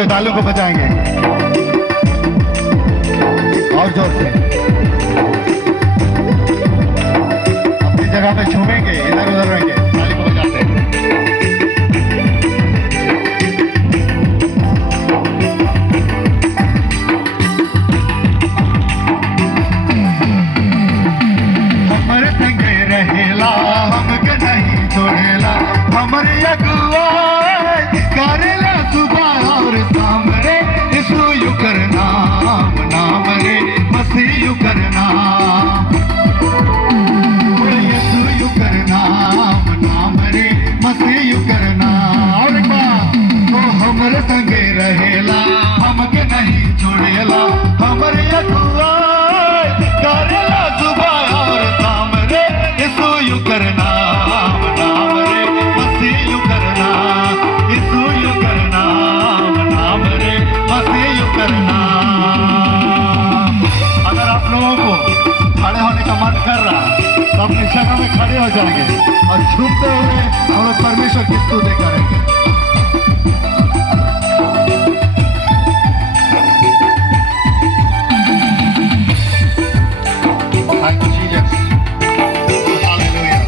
पे तालियों को बजाएंगे और जोर से अपनी जगह पे झूमेंगे, इधर उधर रहेंगे, ताली को बजाते हैं। हमरे संगे रहेला हमके नहीं छोड़ेला, हमरे अगुआ करेला सुबह और शाम रे, यीशु यू करना नाम रे, मसीह यू करना, यीशु यू करना नाम रे, मसीह यू करना। और वो हमरे संगे रहेला हमके नहीं छोड़ेला, हमरे अगुआ करेला सुबह और शाम रे, यीशु यू करना नाम रे, मसीह यू करना, यीशु यू करना नाम रे, मसीह यू करना। अगर आप लोगों को खड़े होने का मन कर रहा तो अपनी जगह में खड़े हो जाएंगे और झूमते हुए हम लोग परमेश्वर की स्तुति करेंगे। Thank you, Jesus. Hallelujah.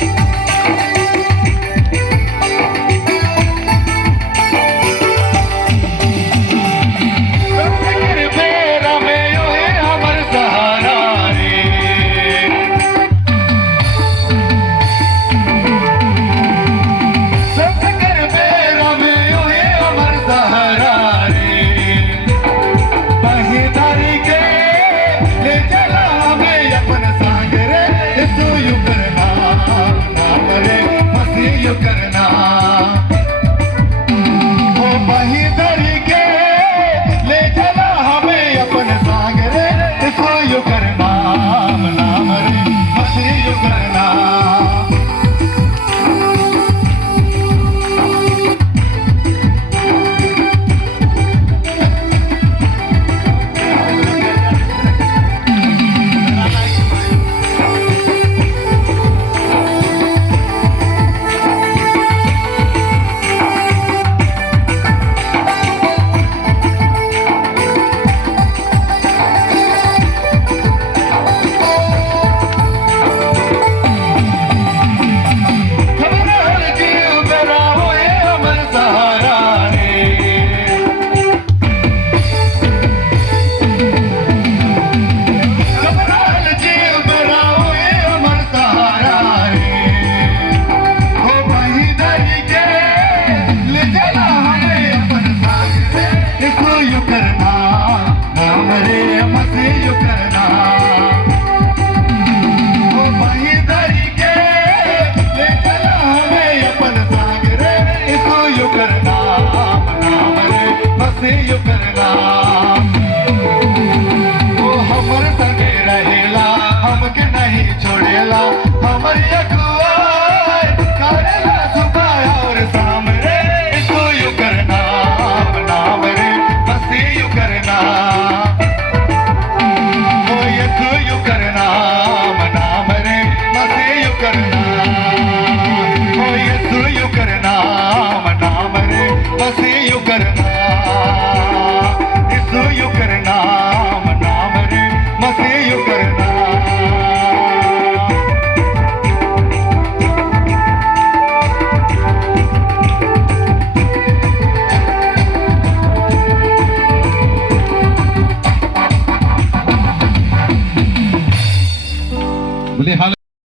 मेरा में यो है हमर सहारा रे, मेरा में यो है हमर सहारा रे, बहिदारी के ले चला हमें अपन संग रे, यीशु यू करना नाम रे, मसीह यू करना। ओ बहिदारी के ले चला हमें अपन संग रे, यीशु यू करना नाम रे, मसीह यू करना। यू करना वो हमर संगे रहेला हमके नहीं छोड़ेला, हमर अगुआ करेला सुबह और शाम रे, यीशु यू करना नाम रे, मसीह यू करना, ओ यीशु यू करना नाम रे, मसीह यू करना, ओ यीशु यू करना नाम रे, मसीह यू करना, यीशु यू करना नाम रे, मसीह यू करना। बोले हाल